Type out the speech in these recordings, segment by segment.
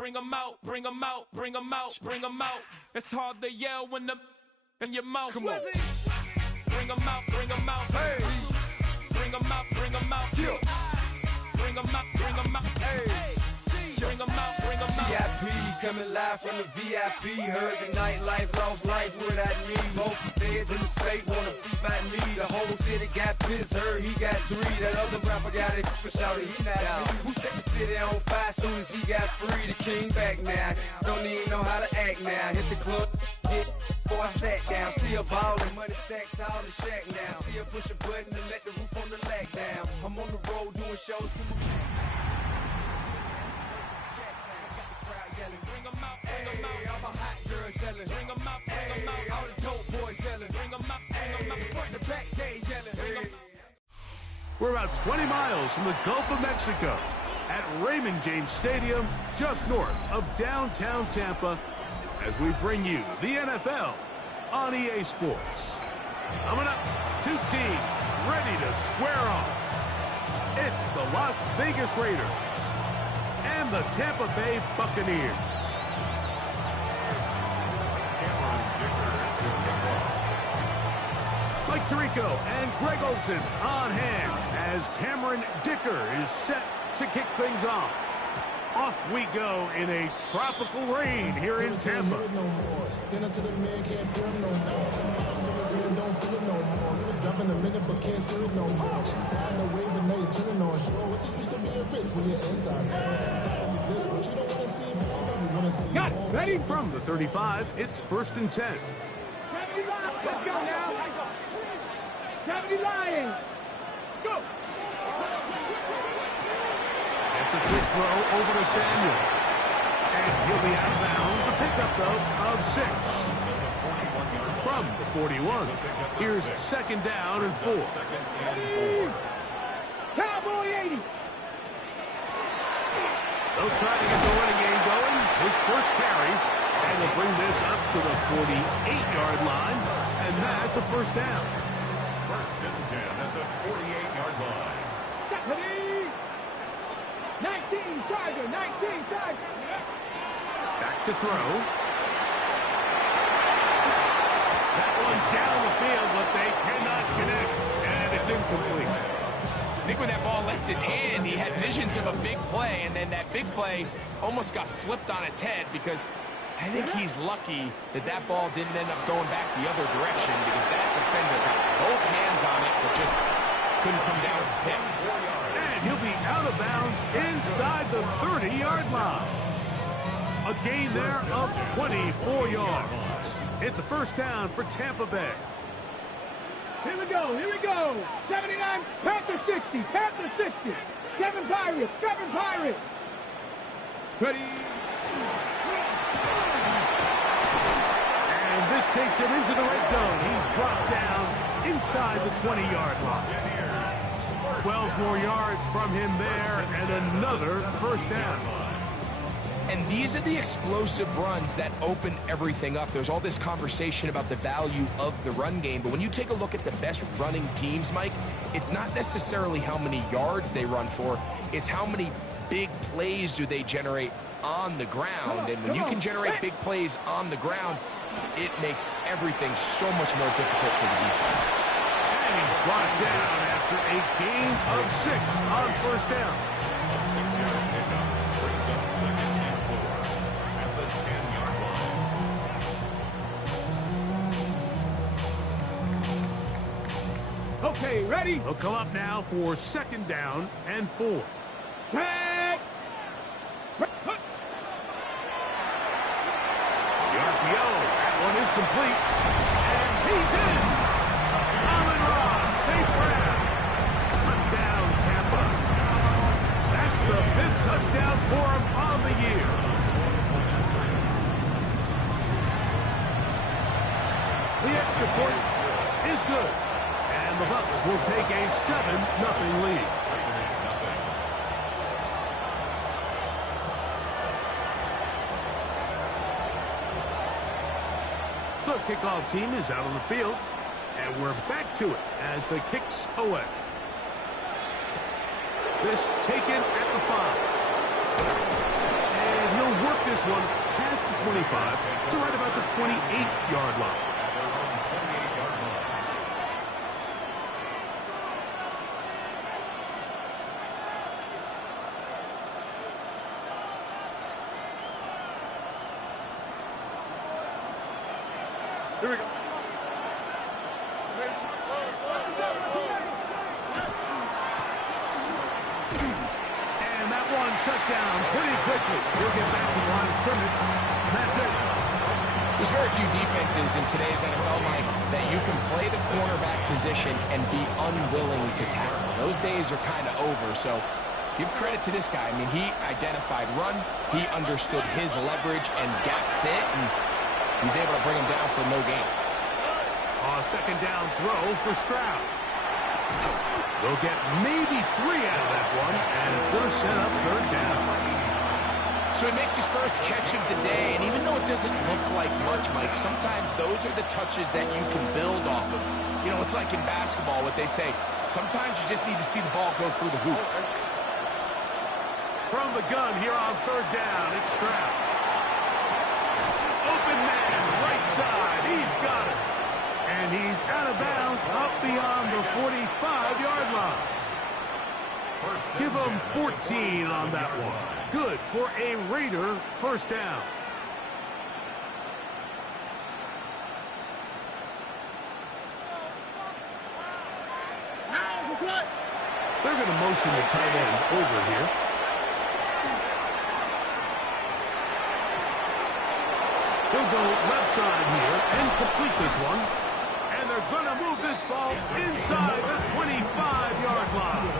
bring 'em out, bring 'em out, bring 'em out, bring 'em out. It's hard to yell when the in your mouth. Come on. Bring 'em out, bring 'em out. Hey. Bring 'em out, bring 'em out. Yeah. Bring 'em out, bring 'em out. Hey. Bring 'em out, bring 'em out. VIP coming live from the VIP. Heard the nightlife, lost life without me. Most feds in the state wanna see by me. The whole city got pissed, heard he got 3. That other rapper got it, but shouted he not me. Who set the city on fire soon as he got free? The king back now, don't even know how to act now. Hit the club, hit before I sat down. Still ballin', money stacked tall in the shack now. Still push a button to let the roof on the lag down. I'm on the road doing shows. Bring 'em out, bring 'em out. Hey, all my hot girls yelling. Bring 'em out, bring 'em out. All the dope boys yelling. Bring 'em out, bring 'em out. Front to back, they yelling. We're about 20 miles from the Gulf of Mexico at Raymond James Stadium, just north of downtown Tampa, as we bring you the NFL on EA Sports. Coming up, 2 teams ready to square off. It's the Las Vegas Raiders and the Tampa Bay Buccaneers. Mike Tirico and Greg Olson on hand as Cameron Dicker is set to kick things off. Off we go in a tropical rain here in Tampa. Got it. Ready? From the 35, it's 1st and 10. 70 Lions. Let's go now. 70 Lions. Let's go. It's a quick throw over to Samuels. And he'll be out of bounds. A pickup, though, of 6. From the 41, here's 2nd down and 4. Cowboy 80. They'll try to get the running game going. His first carry. And will bring this up to the 48-yard line. And that's a 1st down. 1st and 10 at the 48-yard line. 19 Charger, 19 Charger. Back to throw. That one down the field, but they cannot connect. And it's incomplete. I think when that ball left his hand, he had visions of a big play, and then that big play almost got flipped on its head because I think he's lucky that that ball didn't end up going back the other direction because that defender got both hands on it but just couldn't come down with the pick. And he'll be out of bounds inside the 30-yard line. A gain there of 24 yards. It's a 1st down for Tampa Bay. Here we go, here we go. 79, Panther 60, Panther 60. 7 Pirates, 7 Pirates. Ready. And this takes him into the red zone. He's brought down inside the 20-yard line. 12 more yards from him there and another 1st down. And these are the explosive runs that open everything up. There's all this conversation about the value of the run game, but when you take a look at the best running teams, Mike, it's not necessarily how many yards they run for, it's how many big plays do they generate on the ground. And when you can generate big plays on the ground, it makes everything so much more difficult for the defense. And he's brought down after a gain of 6 on 1st down. A 6-yard pickup brings up 2nd and 4 at the 10-yard line. Okay, ready? He'll come up now for 2nd down and 4. Set. The RPO, that one is complete. And he's in. Amon Ross, safe grab. Touchdown, Tampa. That's the 5th touchdown for him on the year. The extra point is good. And the Bucs will take a 7-0 lead. The kickoff team is out on the field, and we're back to it as the kick's away. This taken at the 5. And he'll work 25 to right about the 28-yard line. Here we go. And that one shut down pretty quickly. He'll get back to the line of scrimmage. And that's it. There's very few defenses in today's NFL, Mike, that you can play the cornerback position and be unwilling to tackle. Those days are kind of over, so give credit to this guy. I mean, he identified run, he understood his leverage and gap fit, and he's able to bring him down for no gain. A second down throw for Stroud. They'll get maybe 3 out of that one, and it's going to set up third down. So he makes his first catch of the day, and even though it doesn't look like much, Mike, sometimes those are the touches that you can build off of. You know, it's like in basketball, what they say, sometimes you just need to see the ball go through the hoop. From the gun here on third down, it's Stroud. Open man, right side, he's got it. And he's out of bounds up beyond the 45-yard line. Give him 14 on that one. Good for a Raider first down. They're going to motion the tight end over here. He'll go left side here and complete this one. And they're going to move this ball inside the 25-yard line.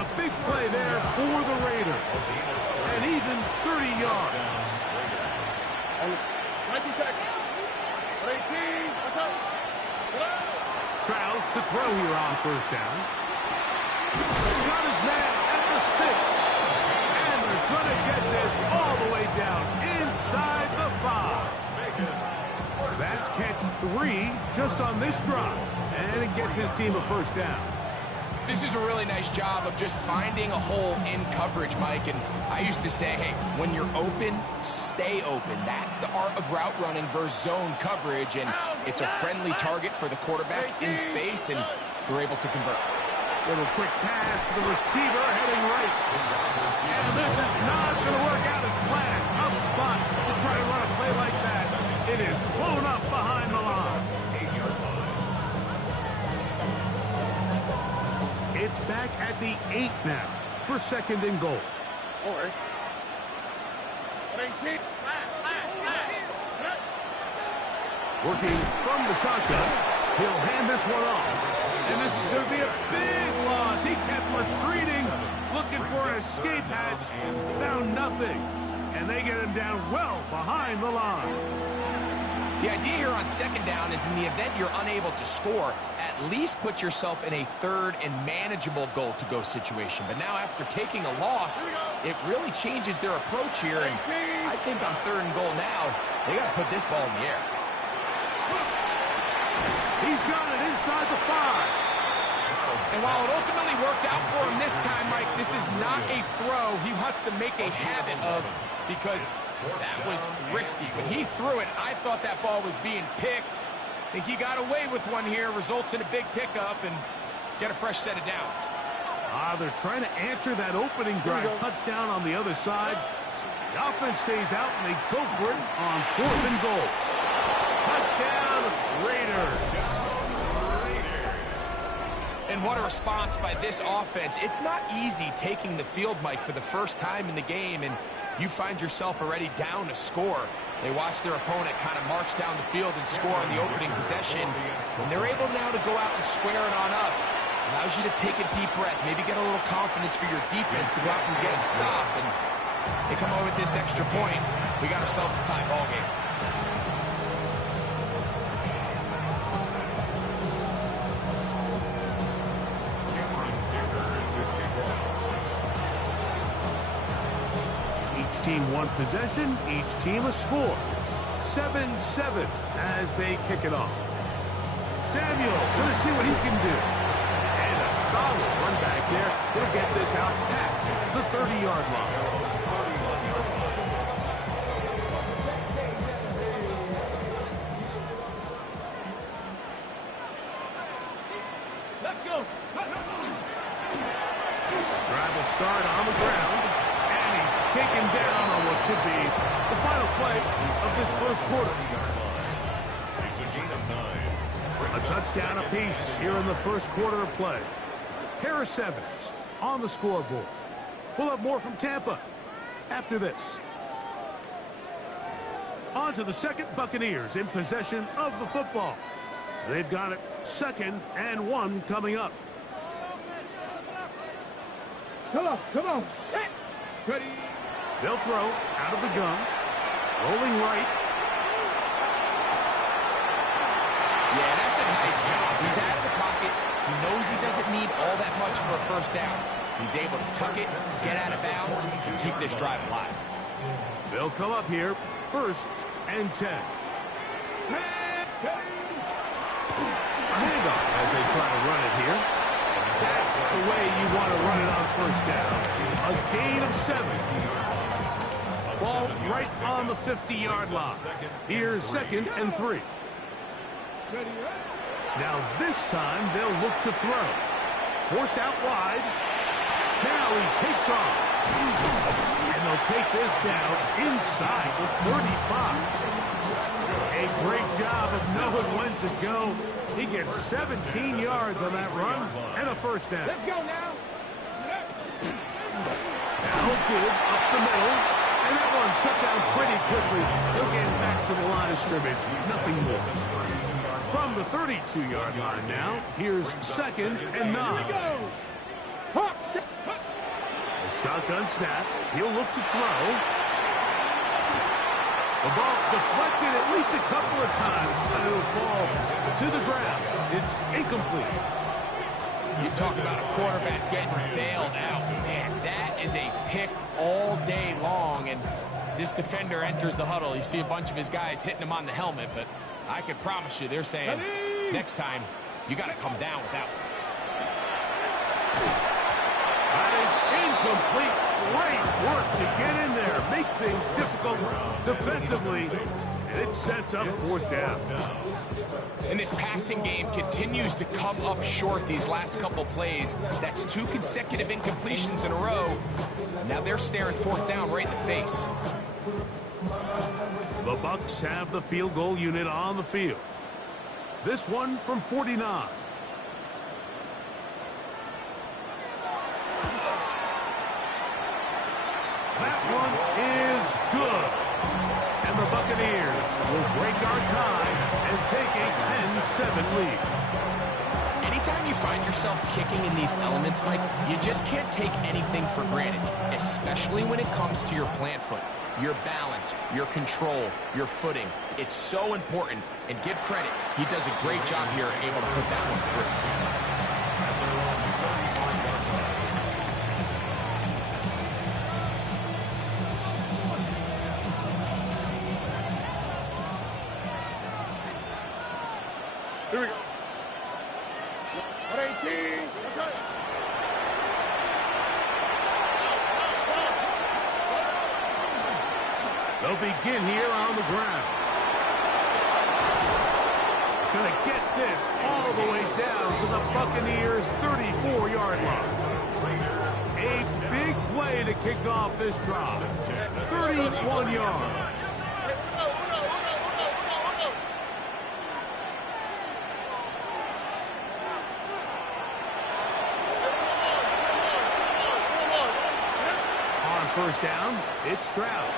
A big play there for the Raiders. And even 30 yards. 19 Texas. 18. What's up? Stroud to throw here on first down. Got his man at the 6. And they're going to get this all the way down inside the 5. That's catch 3 just on this drive. And it gets his team a first down. This is a really nice job of just finding a hole in coverage, Mike. And I used to say, hey, when you're open, stay open. That's the art of route running versus zone coverage. And it's a friendly target for the quarterback in space, and they're able to convert. Little quick pass to the receiver heading right. And this is not going to work out as planned. Tough spot to try to run a play like that. It is blown up behind the line. It's back at the 8 now for second and goal. All right. 18. Working from the shotgun, he'll hand this one off. And this is going to be a big loss. He kept retreating, looking for an escape hatch, found nothing. And they get him down well behind the line. The idea here on second down is in the event you're unable to score, at least put yourself in a third and manageable goal-to-go situation. But now after taking a loss, it really changes their approach here. And I think on third and goal now, they got to put this ball in the air. He's got it inside the 5. And while it ultimately worked out for him this time, Mike, this is not a throw he wants to make a habit of, because that was risky. When he threw it, I thought that ball was being picked. I think he got away with one here, results in a big pickup, and get a fresh set of downs. They're trying to answer that opening drive touchdown on the other side. So the offense stays out, and they go for it on 4th and goal. Touchdown, Raiders. And what a response by this offense. It's not easy taking the field, Mike, for the first time in the game, and you find yourself already down a score. They watch their opponent kind of march down the field and score on the opening possession. And they're able now to go out and square it on up. Allows you to take a deep breath, maybe get a little confidence for your defense to go out and get a stop. And they come over with this extra point. We got ourselves a tie ball game. Team one possession, each team a score. 7-7 as they kick it off. Samuel going to see what he can do. And a solid run back there. He'll get this out past the 30-yard line. taken down on what should be the final play of this first quarter. It's a gain of 9. A touchdown apiece here in the first quarter of play. Harris Evans on the scoreboard. We'll have more from Tampa after this. On to the second. Buccaneers in possession of the football. They've got it 2nd and 1 coming up. Come on. Set. Ready. They'll throw out of the gun. Rolling right. Yeah, that's a nice job. He's out of the pocket. He knows he doesn't need all that much for a first down. He's able to tuck it, get out of bounds, and keep this drive alive. They'll come up here 1st and 10. A handoff as they try to run it here. That's the way you want to run it on first down. A gain of 7. Ball right on the 50-yard line. Here's 2nd and 3. Now this time they'll look to throw. Forced out wide. Now he takes off. And they'll take this down inside the 35. A great job of knowing when to go. He gets 17 yards on that run and a first down. Let's go now. Now give up the middle. And that one shut down pretty quickly. They'll get back to the line of scrimmage. Nothing more. From the 32-yard line now, here's 2nd and 9. A shotgun snap. He'll look to throw. The ball deflected at least a couple of times, but it'll fall to the ground. It's incomplete. You talk about a quarterback getting bailed out. Man, that is a pick all day long. And as this defender enters the huddle, you see a bunch of his guys hitting him on the helmet, but I can promise you they're saying, next time, you got to come down with that one. That is incomplete. Great work to get in there, make things difficult defensively, and it sets up 4th down. And this passing game continues to come up short these last couple plays. That's 2 consecutive incompletions in a row. Now they're staring 4th down right in the face. The Bucs have the field goal unit on the field. This one from 49. That one is good. And the Buccaneers will break our tie and take a 10-7 lead. Anytime you find yourself kicking in these elements, Mike, you just can't take anything for granted, especially when it comes to your plant foot, your balance, your control, your footing. It's so important, and give credit. He does a great job here able to put that one through. Here we go. 118. They'll begin here on the ground. Going to get this all the way down to the Buccaneers' 34-yard line. A big play to kick off this drive. 31 yards. First down, it's Stroud.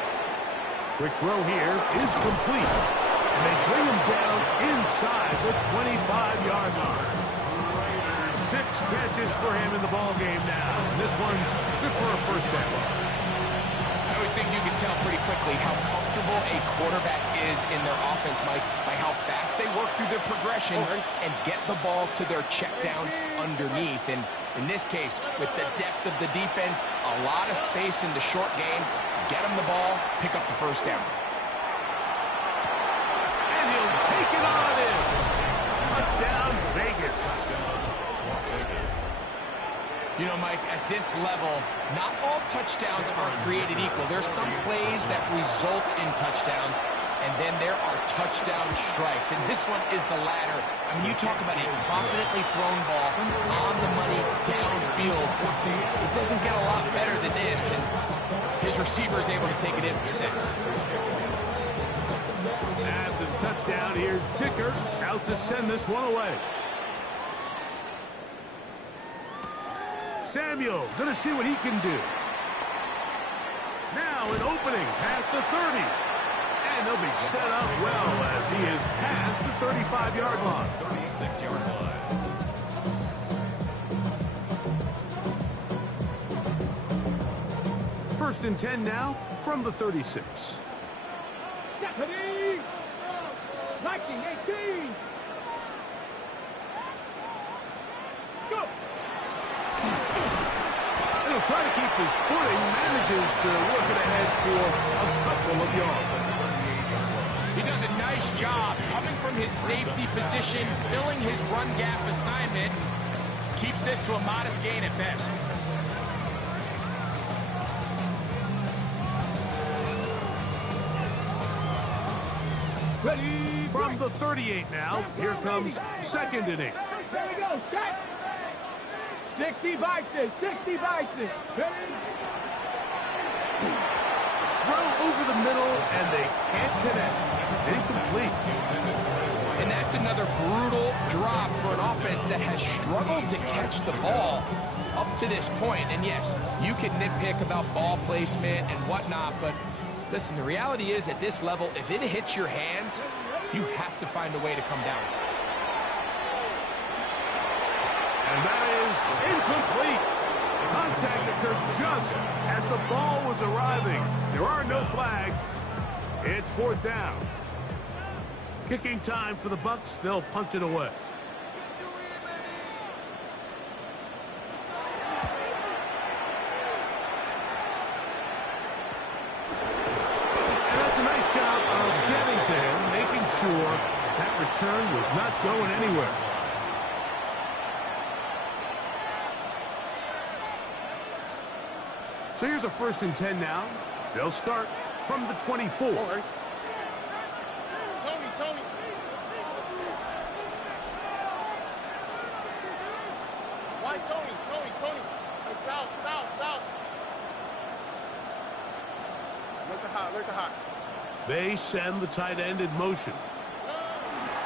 Quick throw here is complete. And they bring him down inside the 25-yard line. 6 catches for him in the ball game now. This one's good for a first down. I always think you can tell pretty quickly how comfortable a quarterback is in their offense, Mike, by how fast they work through their progression and get the ball to their check down underneath. And in this case, with the depth of the defense, a lot of space in the short game, get him the ball, pick up the first down. And he'll take it on in. Touchdown, Vegas. You know, Mike, at this level, not all touchdowns are created equal. There's some plays that result in touchdowns, and then there are touchdown strikes. And this one is the latter. I mean, you talk about a confidently thrown ball on the money downfield. It doesn't get a lot better than this. And His receiver is able to take it in for 6. After the touchdown, here's Ticker out to send this one away. Samuel going to see what he can do. Now an opening past the 30. And they'll be set up well as he is past the 35-yard line. 36-yard line. First and 10 now from the 36. Deputy! 1918! Go! He'll try to keep his footing, manages to work it ahead for a couple of yards. He does a nice job coming from his safety position, filling his run gap assignment. Keeps this to a modest gain at best. Ready! From the 38 now, here comes second and 8. Here we go, set! 60 by 6, 60 by 6. Ready? Throw over the middle, and they can't connect. It's incomplete. And that's another brutal drop for an offense that has struggled to catch the ball up to this point. And yes, you can nitpick about ball placement and whatnot, but listen, the reality is at this level, if it hits your hands, you have to find a way to come down. And that is incomplete. Contact occurred just as the ball was arriving. There are no flags. It's fourth down. Kicking time for the Bucs. They'll punt it away. And that's a nice job of getting to him, making sure that return was not going anywhere. So here's a first and 10 now. They'll start from the 24. Tony. Why Tony? Hey, south. Look the hot. They send the tight end in motion.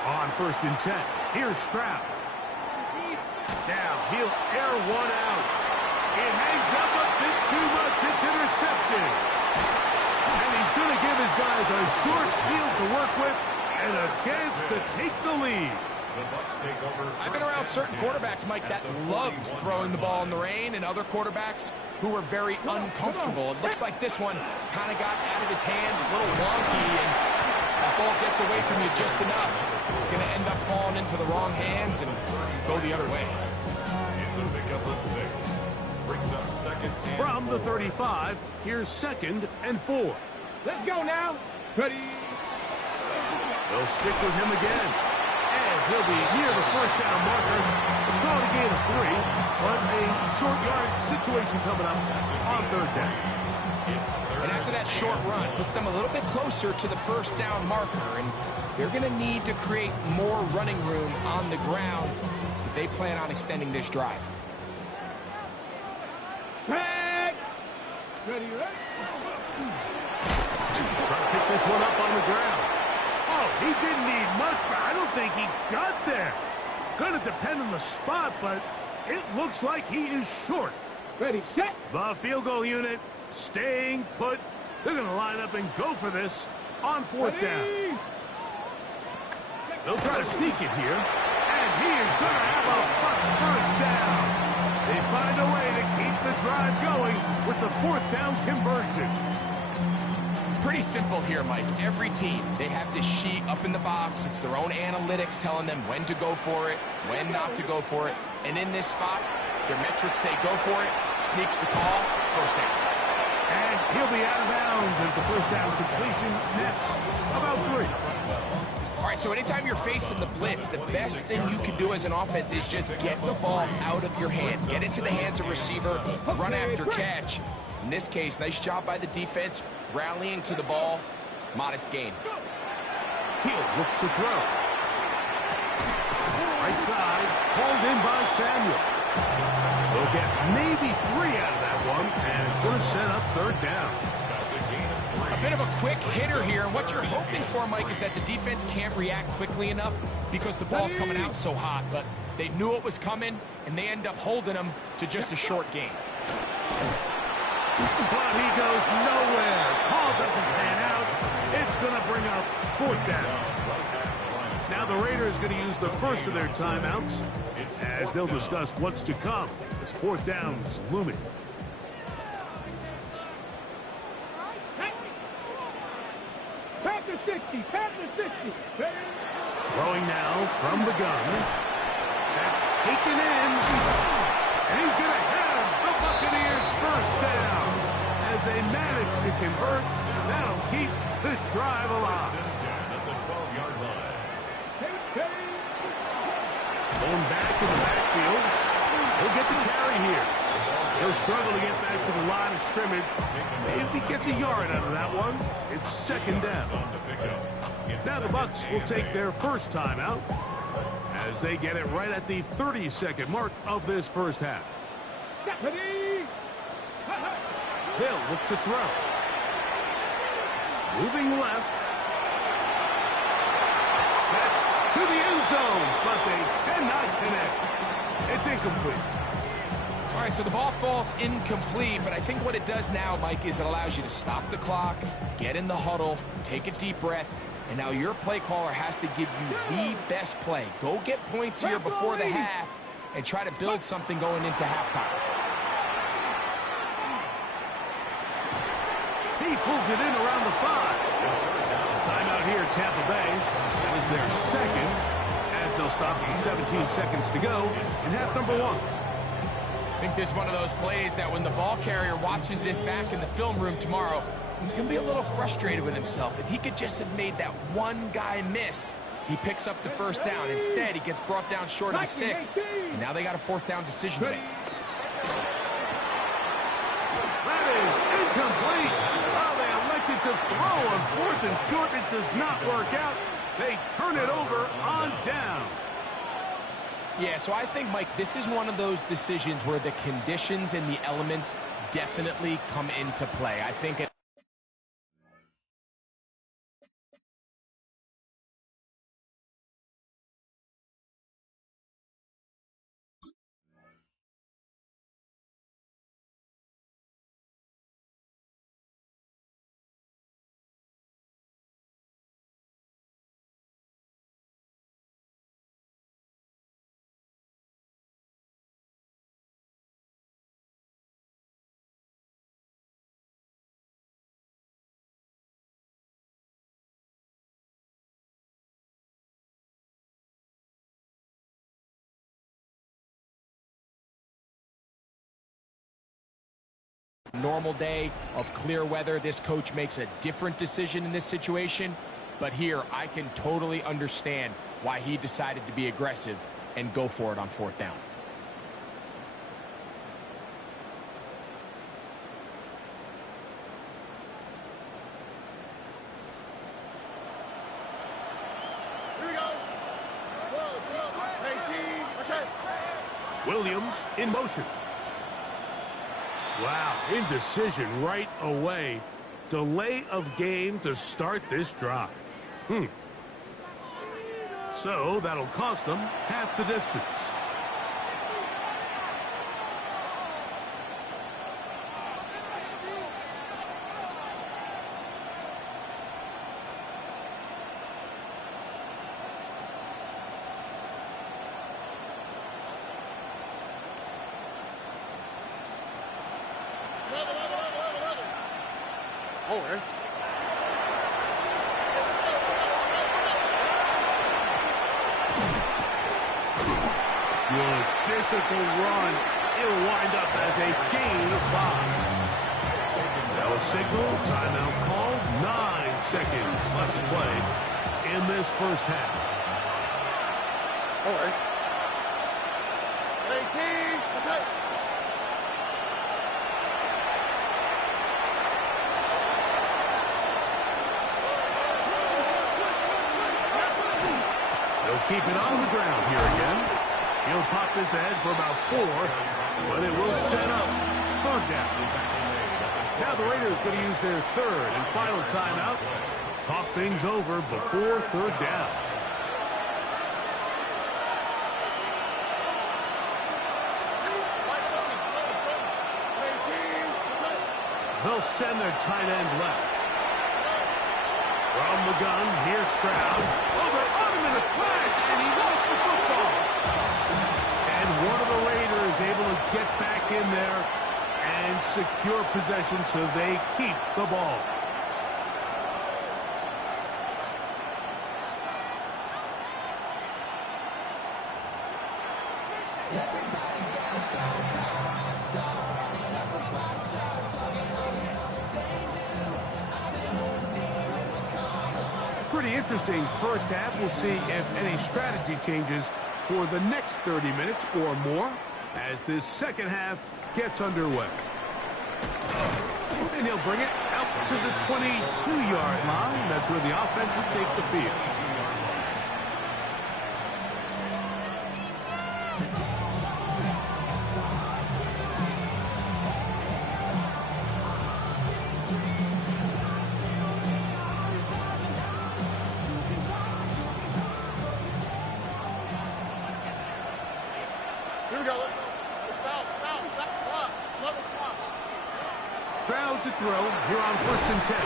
On first and 10, here's Stroud. Now he'll air one out. It hangs up a bit too much. It's intercepted. And he's going to give his guys a short field to work with and a chance to take the lead. The Bucs take over. I've been around certain quarterbacks, Mike, that loved throwing the ball in the rain, and other quarterbacks who were very uncomfortable. It looks like this one kind of got out of his hand, a little wonky, and that ball gets away from you just enough. It's going to end up falling into the wrong hands and go the other way. It's a pickup of 6. Brings up second and From the 4. 35, here's second and 4. Let's go now. Ready? They'll stick with him again. And he'll be near the first down marker. It's called a gain of 3, but a short yard situation coming up on third down. And after that short run, puts them a little bit closer to the first down marker, and they're going to need to create more running room on the ground if they plan on extending this drive. Back. Ready? Trying to pick this one up on the ground. Oh, he didn't need much, but I don't think he got there. Going to depend on the spot, but it looks like he is short. Ready, set. The field goal unit staying put. They're going to line up and go for this on fourth down. Ready? They'll try to sneak it here, and he is going to have a Bucs first down. They find a way to keep the drive going with the fourth down conversion. Pretty simple here, Mike. Every team, they have this sheet up in the box. It's their own analytics telling them when to go for it, when not to go for it. And in this spot, their metrics say go for it, sneaks the call, first down. And he'll be out of bounds as the first down completion nets about 3. All right, so anytime you're facing the blitz, the best thing you can do as an offense is just get the ball out of your hand. Get it to the hands of receiver, run after catch. In this case, nice job by the defense, rallying to the ball, modest gain. He'll look to throw. Right side, pulled in by Samuel. They'll get maybe 3 out of that one, and it's going to set up third down. A bit of a quick hitter here, and what you're hoping for, Mike, is that the defense can't react quickly enough because the ball's coming out so hot, but they knew it was coming, and they end up holding them to just a short gain. But he goes nowhere. Call doesn't pan out. It's going to bring up fourth down. Now the Raiders going to use the first of their timeouts as they'll discuss what's to come as fourth down's looming. Panther 60, Panther 60. Throwing now from the gun. That's taken in. And he's going to have the Buccaneers first down. As they manage to convert, that'll keep this drive alive. At the 12-yard line. Going back in the backfield. He'll get the carry here. He'll struggle to get back to the line of scrimmage. Maybe gets a yard out of that one. It's second down. Now the Bucs will take their first timeout as they get it right at the 30-second mark of this first half. They'll look to throw. Moving left. That's to the end zone, but they cannot connect. It's incomplete. All right, so the ball falls incomplete, but I think what it does now, Mike, is it allows you to stop the clock, get in the huddle, take a deep breath, and now your play caller has to give you the best play. Go get points here before the half and try to build something going into halftime. He pulls it in around the 5. Timeout here, Tampa Bay. That is their second, as they'll stop with 17 seconds to go in half number 1. I think this is one of those plays that when the ball carrier watches this back in the film room tomorrow, he's going to be a little frustrated with himself. If he could just have made that one guy miss, he picks up the first down. Instead, he gets brought down short of the sticks. And now they got a fourth down decision to make. That is incomplete. Oh, they elected to throw on fourth and short. It does not work out. They turn it over on down. Yeah, so I think, Mike, this is one of those decisions where the conditions and the elements definitely come into play. I think it... Normal day of clear weather, this coach makes a different decision in this situation. But here, I can totally understand why he decided to be aggressive and go for it on fourth down. Here we go. Williams in motion. Wow, indecision right away. Delay of game to start this drive. So that'll cost them half the distance. Over. Good physical run. It'll wind up as a gain of 5. That was signal. Timeout called. 9 seconds left to play in this first half. Over. 18. Okay. They'll keep it on the ground here again. He'll pop this ahead for about 4, but it will set up 3rd down. Now the Raiders going to use their 3rd and final timeout. Talk things over before 3rd down. They'll send their tight end left. From the gun, here's Stroud. Over on him in a flash, and he lost the football. And one of the Raiders able to get back in there and secure possession so they keep the ball. Pretty interesting first half. We'll see if any strategy changes for the next 30 minutes or more as this second half gets underway. And he'll bring it out to the 22-yard line. That's where the offense will take the field. Here we go. Stop. Level stop. Stroud to throw here on 1st and 10.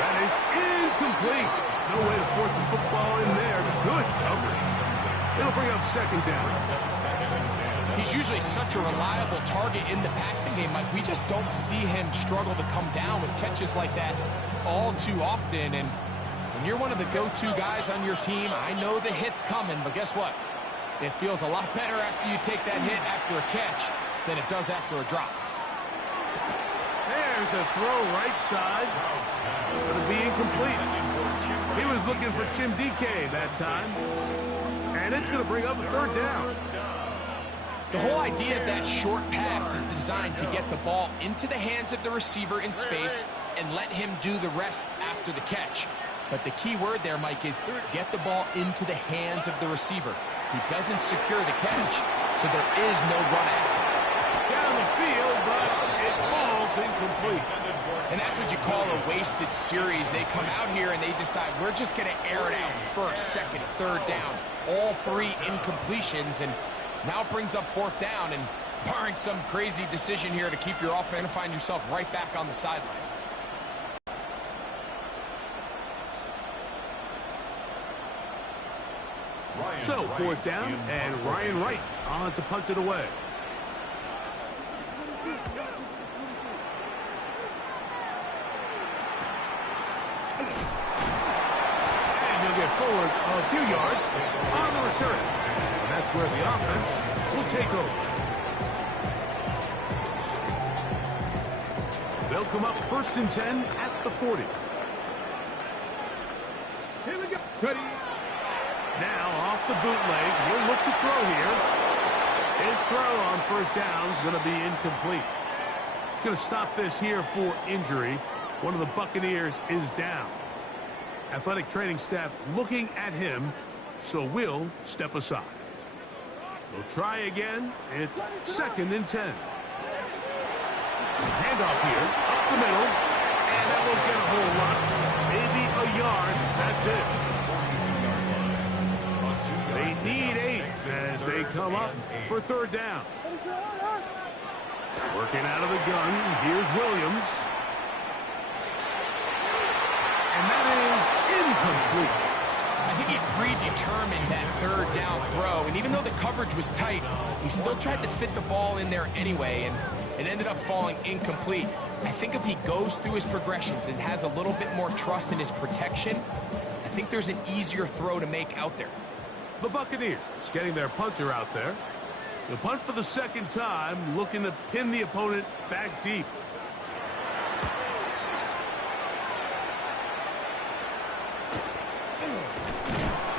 That is incomplete. No way to force the football in there. Good coverage. It'll bring up 2nd down. He's usually such a reliable target in the passing game, Mike. We just don't see him struggle to come down with catches like that all too often. And when you're one of the go-to guys on your team, I know the hit's coming, but guess what? It feels a lot better after you take that hit after a catch than it does after a drop. There's a throw right side. Going to be incomplete. He was looking for Jim DK that time. And it's going to bring up a 3rd down. The whole idea of that short pass is designed to get the ball into the hands of the receiver in space and let him do the rest after the catch. But the key word there, Mike, is get the ball into the hands of the receiver. He doesn't secure the catch, so there is no run after. Down the field, but it falls incomplete. And that's what you call a wasted series. They come out here and they decide, we're just going to air it out 1st, 2nd, 3rd down. All 3 incompletions, and now it brings up 4th down. And barring some crazy decision here to keep your offense, find yourself right back on the sideline. So 4th down, and Ryan Wright on to punt it away. And he'll get forward a few yards on the return. And that's where the offense will take over. They'll come up 1st and 10 at the 40. Here we go. Ready. Now off the bootleg, he'll look to throw here. His throw on 1st down is going to be incomplete. Going to stop this here for injury. One of the Buccaneers is down. Athletic training staff looking at him, so we'll step aside. We'll try again. It's 2nd and 10. Handoff here, up the middle, and that won't get a whole lot. Maybe a yard, that's it. They need 8 as they come up for 3rd down. Working out of the gun, here's Williams. And that is incomplete. I think he predetermined that 3rd down throw, and even though the coverage was tight, he still tried to fit the ball in there anyway, and it ended up falling incomplete. I think if he goes through his progressions and has a little bit more trust in his protection, I think there's an easier throw to make out there. The Buccaneers getting their punter out there. The punt for the 2nd time, looking to pin the opponent back deep.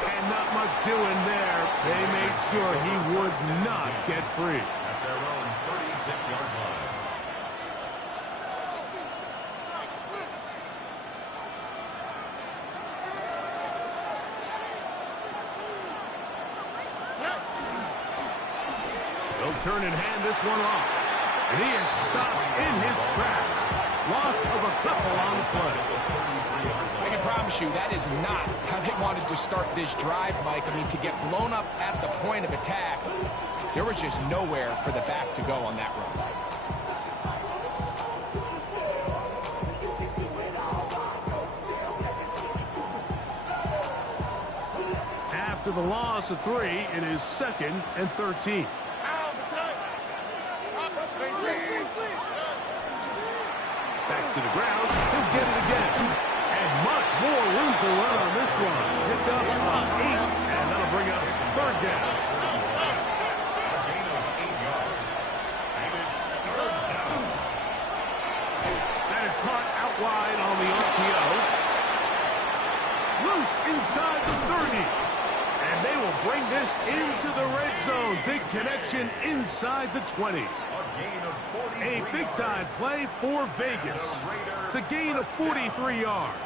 And not much doing there. They made sure he would not get free. At their own 36-yard line. turn and hand this one off. And he is stopped in his tracks. Loss of a couple on the play. I can promise you that is not how they wanted to start this drive, Mike. I mean, to get blown up at the point of attack, there was just nowhere for the back to go on that run. After the loss of 3, it is 2nd and 13. Back to the ground. He'll get it again. And much more room to run on this one. Picked up on 8, and that'll bring up 3rd down. A gain of 8 yards. And it's 3rd down. That is caught out wide on the RPO. Loose inside the 30. And they will bring this into the red zone. Big connection inside the 20. A big-time play for Vegas to gain of 43 yards.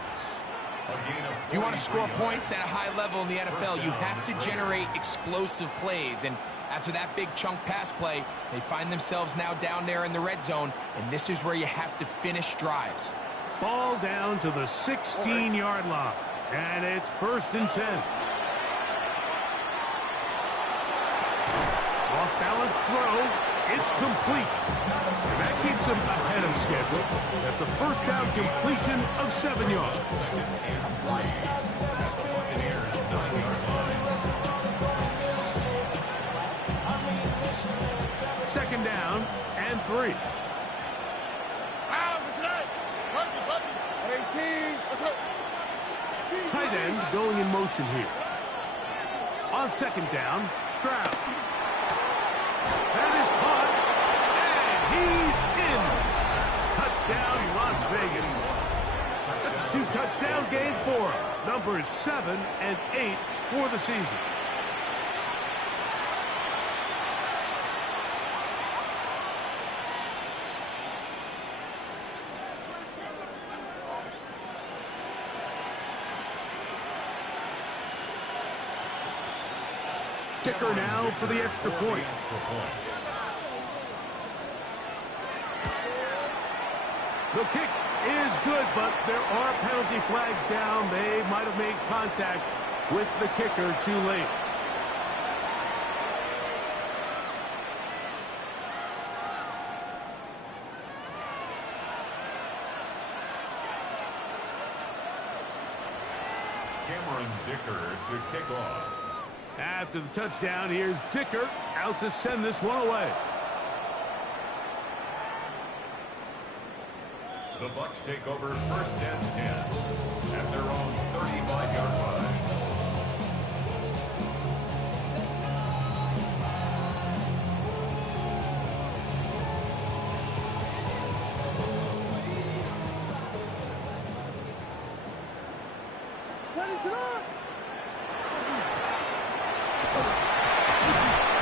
If you want to score points at a high level in the NFL, you have to generate explosive plays. And after that big chunk pass play, they find themselves now down there in the red zone, and this is where you have to finish drives. Ball down to the 16-yard line, and it's 1st and 10. Off-balance throw. It's complete. And that keeps him ahead of schedule. That's a 1st down completion of 7 yards. 2nd down and 3. Tight end going in motion here. On 2nd down, Stroud. That is caught, and he's in. Touchdown, Las Vegas. That's a 2-touchdown game for him. Numbers 7 and 8 for the season. Kicker now for the extra point. The kick is good, but there are penalty flags down. They might have made contact with the kicker too late. Cameron Dicker to kick off. After the touchdown, here's Dicker out to send this one away. The Bucs take over 1st and 10 at their own 35-yard line.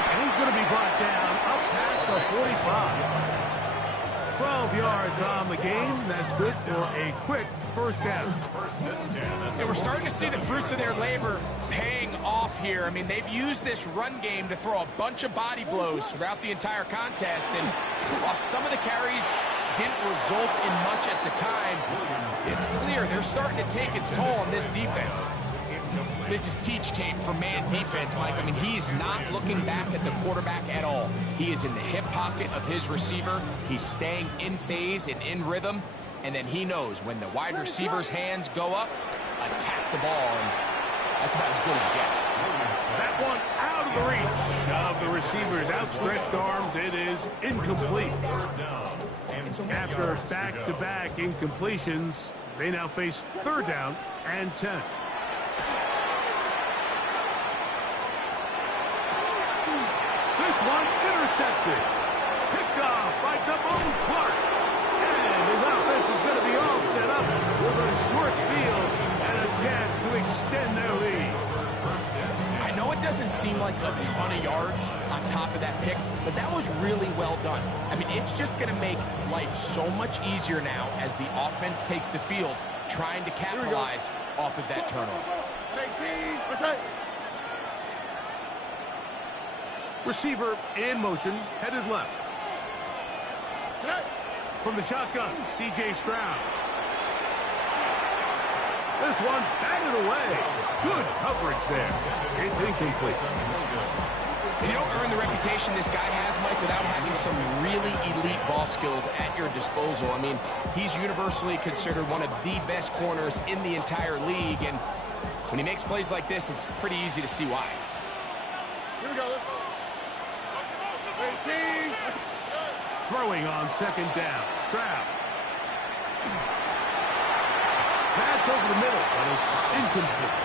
And he's going to be brought down up past the 45. 12 yards on the game. That's good for a quick 1st down. 1st and 10. And we're starting to see the fruits of their labor paying off here. I mean, they've used this run game to throw a bunch of body blows throughout the entire contest. And while some of the carries didn't result in much at the time, it's clear they're starting to take its toll on this defense. This is teach tape for man defense, Mike. I mean, he's not looking back at the quarterback at all. He is in the hip pocket of his receiver. He's staying in phase and in rhythm. And then he knows when the wide receiver's hands go up, attack the ball. And that's about as good as it gets. That one out of the reach of the receiver's outstretched arms. It is incomplete. After back-to-back incompletions, they now face 3rd down and 10. This one intercepted. Picked off by Damone Clark. And his offense is going to be all set up with a short field and a chance to extend their lead. I know it doesn't seem like a ton of yards on top of that pick, but that was really well done. I mean, it's just going to make life so much easier now as the offense takes the field, trying to capitalize off of that turnover. Receiver in motion, headed left. From the shotgun, C.J. Stroud. This one batted away. Good coverage there. It's incomplete. You don't earn the reputation this guy has, Mike, without having some really elite ball skills at your disposal. I mean, he's universally considered one of the best corners in the entire league, and when he makes plays like this, it's pretty easy to see why. Here we go. Throwing on second down. Stroud. That's over the middle, but it's incomplete.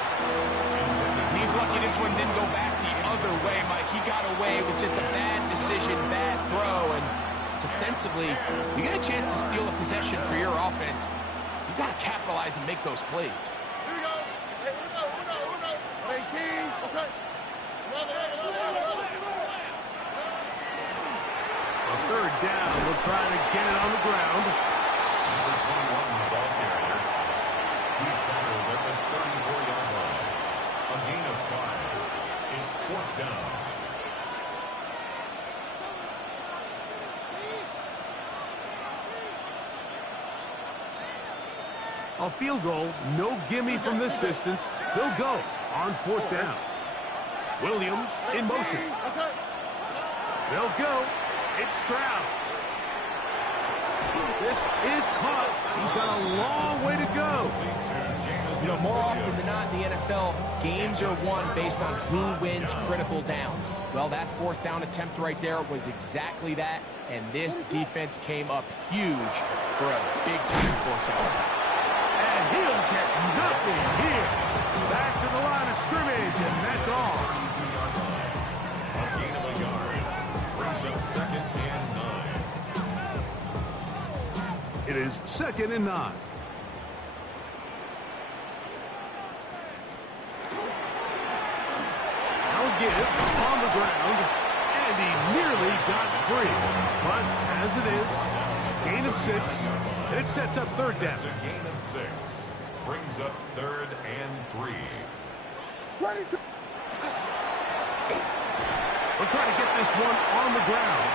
He's lucky this one didn't go back the other way, Mike. He got away with just a bad decision, bad throw, and defensively, you get a chance to steal a possession for your offense. You got to capitalize and make those plays. Here we go. Hey, Uno. 18. Okay. A third down. We'll try to get it on the ground. Number 21, the ball carrier. He's tackled at the 34-yard line. A gain of 5. It's 4th down. A field goal, no gimme from this distance. They'll go on 4th down. Williams in motion. They'll go. It's Stroud. This is caught. He's got a long way to go. You know, more often than not in the NFL, games are won based on who wins critical downs. Well, that 4th down attempt right there was exactly that, and this defense came up huge for a big-time 4th down stop. And he'll get nothing here. Back to the line of scrimmage, and that's all. A gain of a yard. Brings up 2nd and 9. It is 2nd and 9. I'll give on the ground, and he nearly got free. But as it is, gain of 6. It sets up 3rd down. It's a gain of 6. Brings up 3rd and 3. We'll try to get this one on the ground.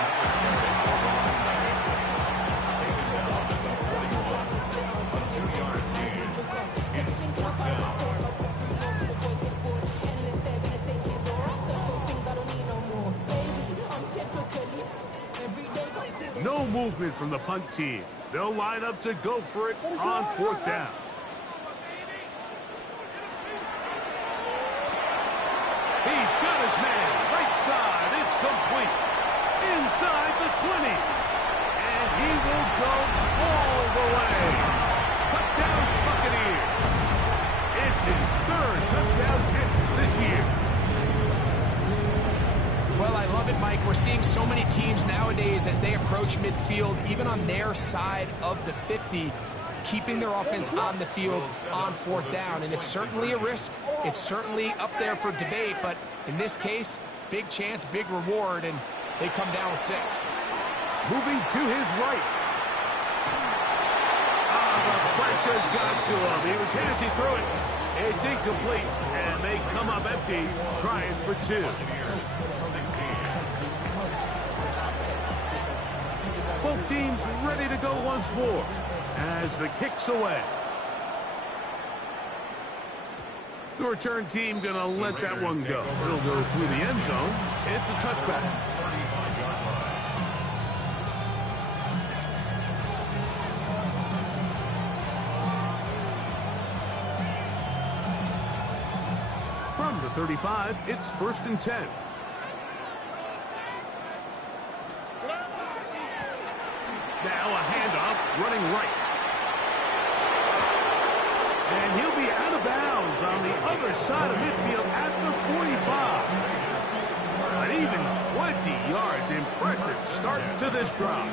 Taken down at the 41. A 2-yard gain. It's 4th down. No movement from the punt team. They'll line up to go for it on 4th down. He's got his man. Right side. It's complete. Inside the 20. And he will go all the way. Touchdown Buccaneers. It's his 3rd touchdown catch this year. Well, I love it, Mike. We're seeing so many teams nowadays as they approach midfield, even on their side of the 50, keeping their offense on the field on 4th down. And it's certainly a risk. It's certainly up there for debate, but in this case, big chance, big reward, and they come down with 6. Moving to his right. The pressure got to him. He was hit as he threw it. It's incomplete, and they come up empty, trying for 2. 16. Both teams ready to go once more as the kick's away. The return team going to let that one go. It'll go through the end zone. It's a touchback. 35-yard line. From the 35, it's 1st and 10. Now a handoff, running right. And he'll be out of bounds on the other side of midfield at the 45. An even 20 yards. Impressive start to this drive.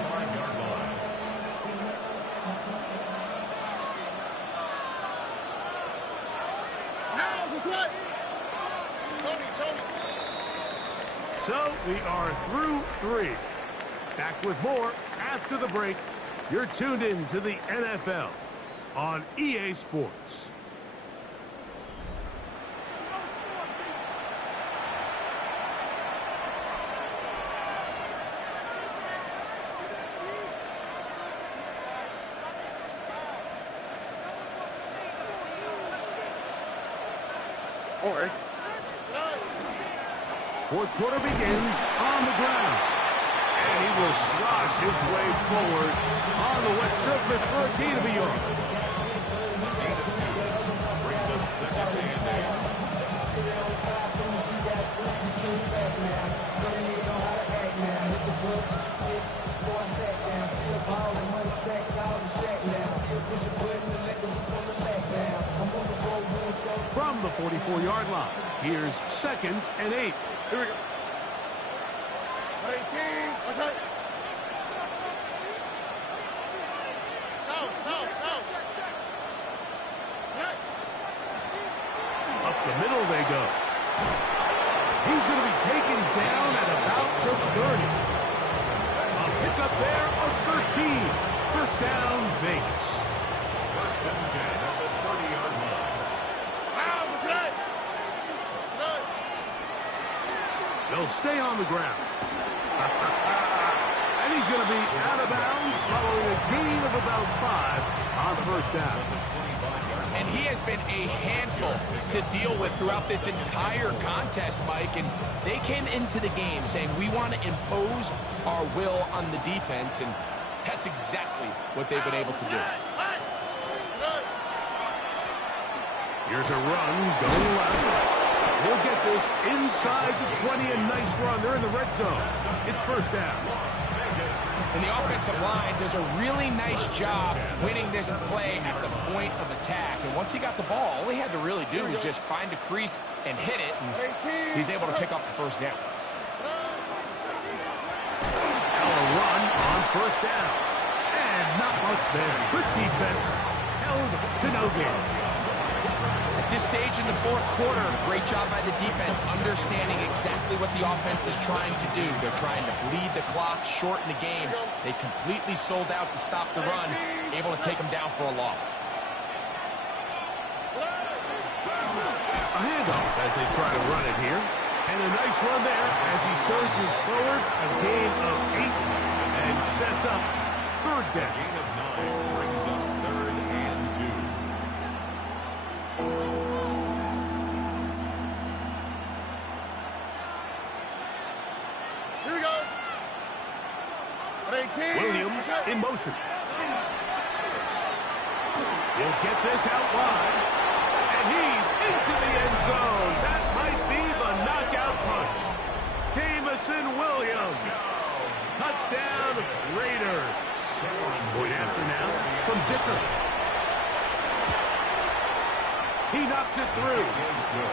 So we are through 3. Back with more after the break. You're tuned in to the NFL on EA Sports. Or. Fourth quarter begins on the ground. And he will slosh his way forward on the wet surface for a gain of a yard. Gain of 2. Brings up second and 8. From the 44-yard line, here's second and 8. Here we go. 18. What's up? No. Up the middle they go. He's going to be taken down at about the 30. A pickup there of 13. First down, Vegas. First and 10 at the 30-yard line. They'll stay on the ground. And he's going to be out of bounds following a gain of about 5 on first down. And he has been a handful to deal with throughout this entire contest, Mike. And they came into the game saying, we want to impose our will on the defense. And that's exactly what they've been able to do. Here's a run going left. He'll get this inside the 20, a nice run. They're in the red zone. It's first down. And the offensive line does a really nice job winning this play at the point of attack. And once he got the ball, all he had to really do was just find a crease and hit it. And he's able to pick up the first down. Now a run on first down. And not much there. Good defense. Held to no gain. At this stage in the fourth quarter, great job by the defense, understanding exactly what the offense is trying to do. They're trying to bleed the clock, shorten the game. They completely sold out to stop the run, able to take them down for a loss. A handoff as they try to run it here. And a nice run there as he surges forward. A gain of 8 and sets up third down. Gain of 9 brings up third and 2. Here we go. 18. Williams in motion. He'll get this out wide. And he's into the end zone. That might be the knockout punch. Jamison Williams. Touchdown Raiders. Point after now from Dicker. He knocks it through.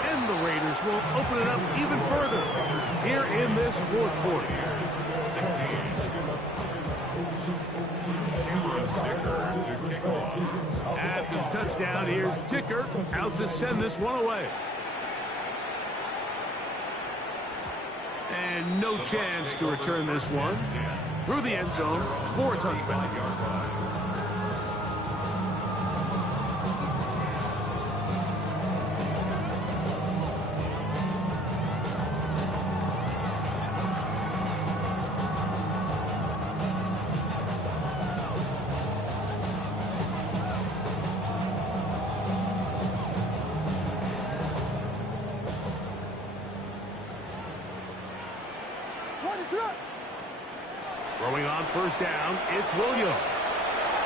And the Raiders will open it up even further here in this fourth quarter. 16. After the touchdown, here's Dicker out to send this one away. And no chance to return this one through the end zone for a touchback. Throwing on first down, it's Williams.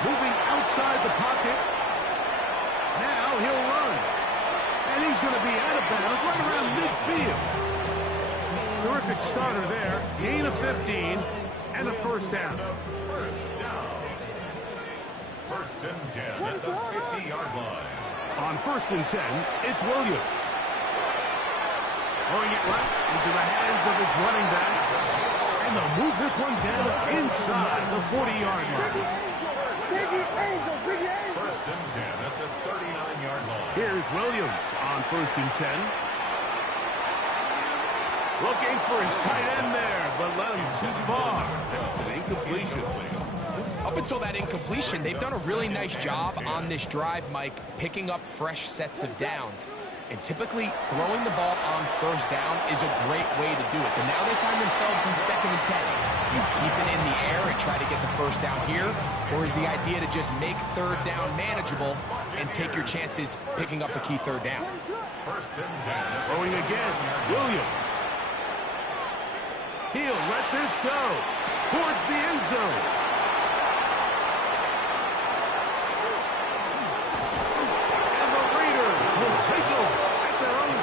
Moving outside the pocket. Now he'll run. And he's going to be out of bounds right around midfield. Terrific starter there. Gain of 15 and a first down. First down. First and 10 at the 50-yard line. On first and 10, it's Williams. Throwing it right into the hands of his running back. And they'll move this one down inside the 40-yard line. First and 10 at the 39-yard line. Here's Williams on first and 10. Looking for his tight end there, but let him too far. It's an incompletion. Up until that incompletion, they've done a really nice job on this drive, Mike, picking up fresh sets of downs. And typically, throwing the ball on first down is a great way to do it. But now they find themselves in 2nd and 10. Do you keep it in the air and try to get the first down here? Or is the idea to just make 3rd down manageable and take your chances picking up a key 3rd down? 1st and 10. Throwing again, Williams. He'll let this go towards the end zone. And the Raiders will take over at their own.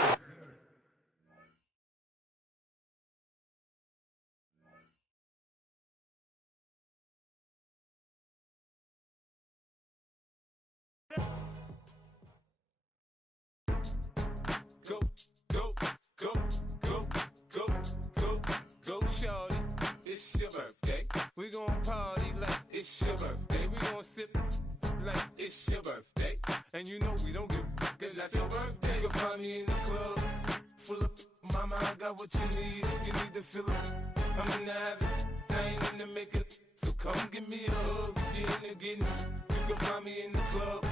Go, go, go, go, go, go, go, shorty. It's your birthday. We gon' party like it's your birthday. We gon' sip like it's your birthday. And you know we don't give cause that's your birthday. You'll find me in the club, full of mama, I got what you need. If you need to fill it, I'm in the habit, I ain't in the makeup. So come give me a hug, you in the getting. You can find me in the club,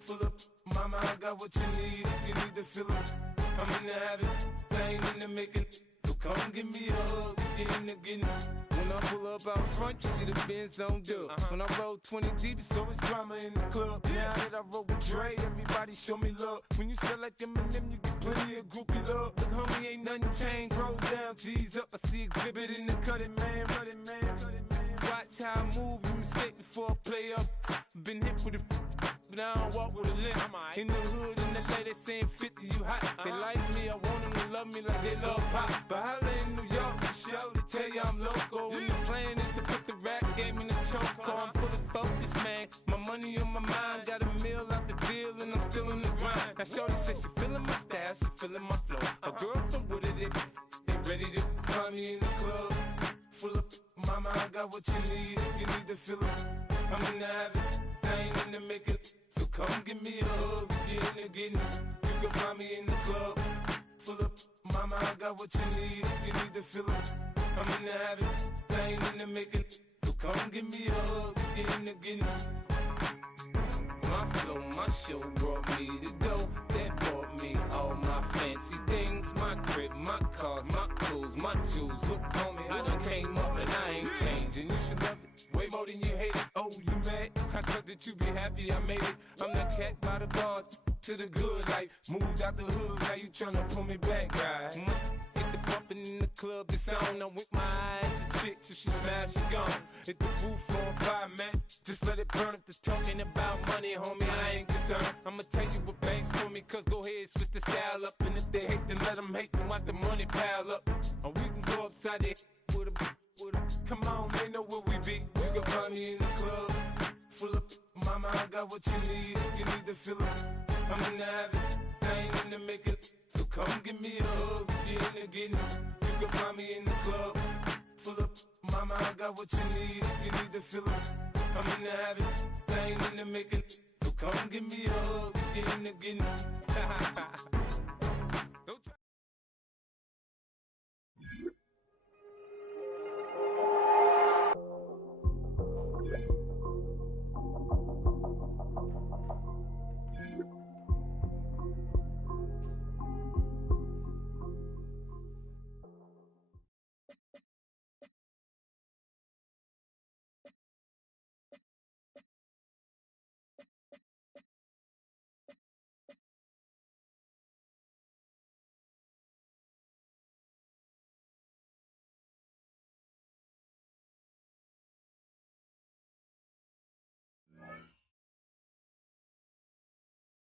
full of mama, I got what you need. If you need to fill it, I'm in the habit, I ain't in the makeup. So come give me a hug, get in the getting. When I pull up out front, you see the Benz on dub. When I roll 20 deep, it's always drama in the club. Now that I roll with Dre, everybody show me love. When you sell like Eminem, you get plenty of groupie love. Look, homie, ain't nothing changed. Rolls down, G's up. I see exhibit in the cutting, man. Running, man. Watch how I move, you mistake before I play up. Been hit with a but I don't walk with a limp. In the hood, in the LA, they saying 50, you hot. They like me, I want them to love me like they love pop. But holla in New York, show to tell you I'm local. When the plan is to put the rap game in the choke. I'm fully focused, man. My money on my mind, got a meal out the deal, and I'm still in the grind. Now shorty says she feeling my style, she feeling my flow. A girl from Wooded, they ready to find me in the club. Full of mama, I got what you need. If you need to fill it, I'm in the habit, I ain't in the makeup. So come give me a hug, you in the getting. You can find me in the club, full of mama, I got what you need. If you need to fill it, I'm in the habit, I ain't in the makeup. So come give me a hug, you in the getting. My flow, my show brought me to go. That brought me all my fancy things. My crib, my cars, my clothes, my jewels. Look, homie, I done came up and I ain't changing. You should love it way more than you hate it. Oh, you mad? I thought that you be happy I made it. I'm the cat by the bar to the good life. Moved out the hood, now you tryna pull me back, right? Hit the bumpin' in the club, it's on. I'm with my eyes to chicks, if she smash, she gone. Hit the roof on fire, man. Just let it burn. If the talking about money, homie, I ain't concerned. I'ma tell you what banks for me, cause go ahead, switch the style up. And if they hate, then let them hate, then watch the money pile up. Or we can go upside there with a, come on, they know where we be. You can find me in the club, full of, mama, I got what you need. If you need to fill it, I'm in the habit, I ain't in the makeup. So come give me a hug, you in the getting. You can find me in the club, full of, mama, I got what you need. If you need to fill it, I'm in the habit, I ain't in the makeup. So come give me a hug, you in the getting.